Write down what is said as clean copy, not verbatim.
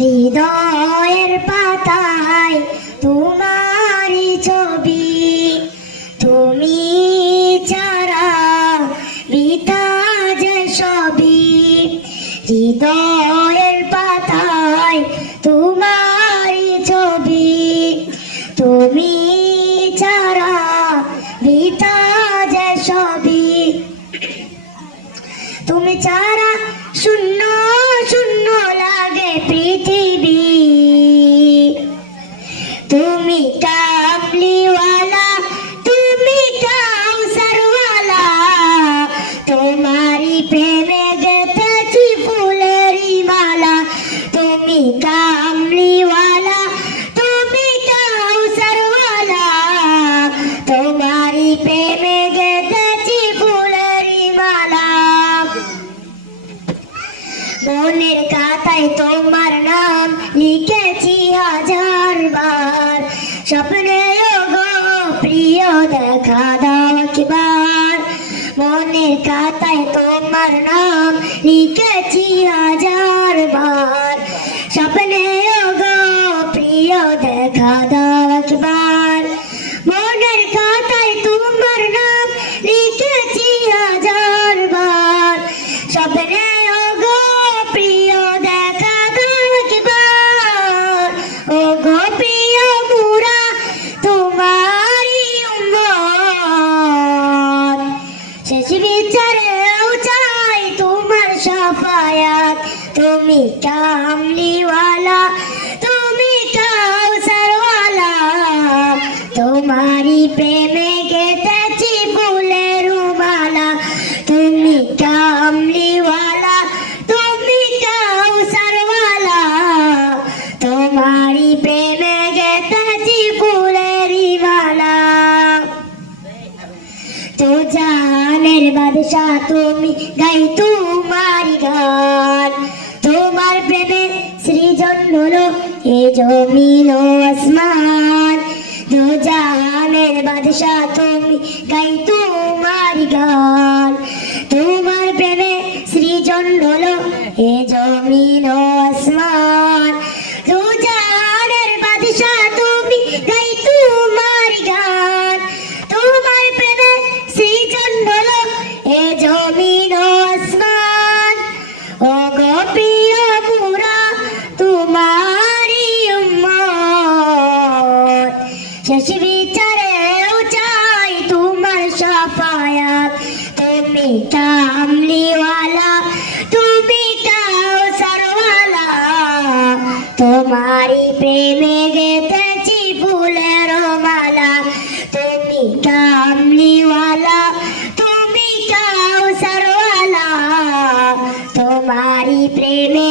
হৃদয়ের পাতায় তোমারই ছবি, তুমি ছাড়া বৃথা যে সবই। হৃদয়ের পাতায় তোমারই ছবি, তুমি ছাড়া বৃথা যে সবই। তুমি ছাড়া শূন্য শূন্য লাগে পৃথিবী, তুমি কামলিওয়ালা, তুমি কাউসারওয়ালা। তোমারই প্রেমে গেঁথেছি ফুলেরই মালা, তুমি কামলিওয়ালা, তুমি কাউসারওয়ালা। তোমারই প্রেমে গেঁথেছি ফুলেরই মালা। মনের খাতায় তোমার নাম লিখেছি হাজার বার, স্বপ্নে গো প্রিয় দেখা দাও একবার। মনের খাতায় তোমার নাম লিখেছি হাজার বার, স্বপ্নে গো প্রিয় দেখা দাও একবার। মনের খাতায় তোমার নাম লিখেছি হাজার বার, স্বপ্নে বিচারেও চাই তোমার শাফায়াত। তুমি কামলিওয়ালা, তুমি কাউসারওয়ালা। তোমারই প্রেমে গেঁথেছি ফুলের মালা, তুমি কামলিওয়ালা, তুমি কাউসারওয়ালা। তোমারই প্রেমে গেঁথেছি ফুলের মালা। তো জাহানের বাদশা তুমি, গাই তোমার গান। তোমার প্রেমে সৃজন হলো এ জমিন ও আসমান। তো জাহানের বাদশা তুমি, গাই তোমার গান। তোমার প্রেমে সৃজন হলো এ জমিন ও আসমান। তো জাহানের বাদশা তুমি, গাই তোমার গান। তোমার প্রেমে সৃজন হলো এ জমিন ও আসমান। ও গো প্রিয় মুরা তোমারই উম্মত, শেষ বিচারেও চাই তোমার শাফায়াত। তুমি কামলিওয়ালা, তুমি কাউসারওয়ালা। তোমারই প্রেমে গেঁথেছি ফুলের মালা, তুমি কামলিওয়ালা, তুমি কাউসারওয়ালা। তোমারই প্রেমে